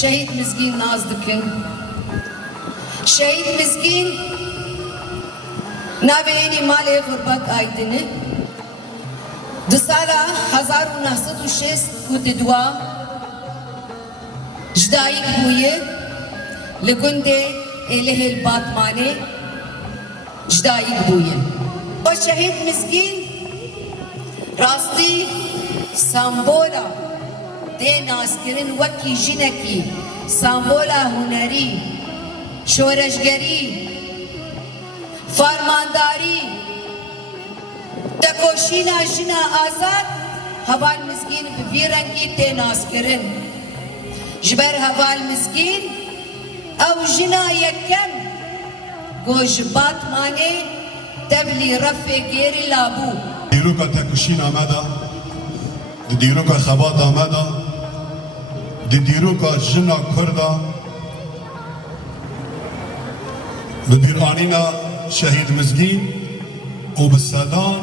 şehit mizgin naz dikin. Şehit mizgin naveyni mali gurbat aydını. Di sala 1906 û dua ji dayîk bûye li gundê Êlihê Batmanê ji dayîk bûye. O şehîd mizgîn rastî sembola dê naskirin wekî jinekî, sembola hunerî, şoreşgerî, farmandarî, dekoşîna jina azad heval mizgîn bi vî rengî tê naskirin. Ji ber heval mizgîn ew jina yekem got ji Batmanê tevlî refê gêrî labû. Dîroka tekoşîna me de, di dîroka xebata me de, di dîroka jina Kurd de, di bîranîna şehîd mizgîn û bi sedan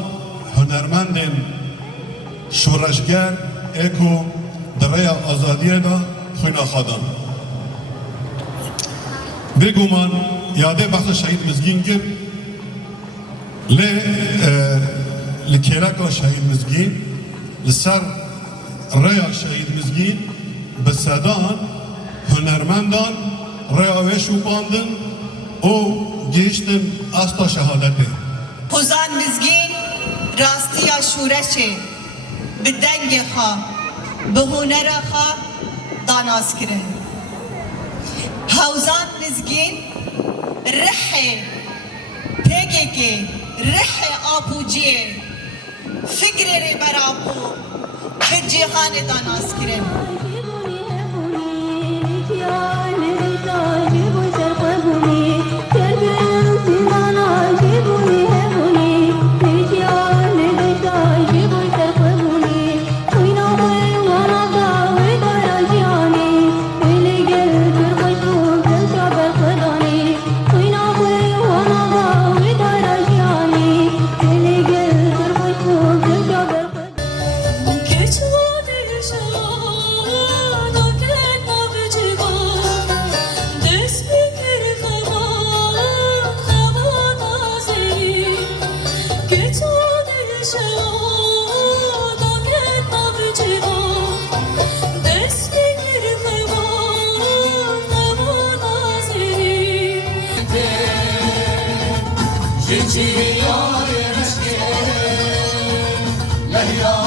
hunermendên şoreşger êko di rêya azadiyê de xwîna xwedan. Bêguman yadê behsa şehîd mizgîn kir lê li kêreka şehîd mizgîn li ser rêya şehîd mizgîn bi sedan hunermendan rêya wê şûpandin û gihîştin asta şehadetê. Hozan mizgîn rastiya şûreşê bi dengê xwe bi hunera xwe danazkirin. Hewzan mizgîn rihê PKK rihê apûciyê fikrê rêbera bû bi cîhanê danazkirin. Geçiyor eşke, lehya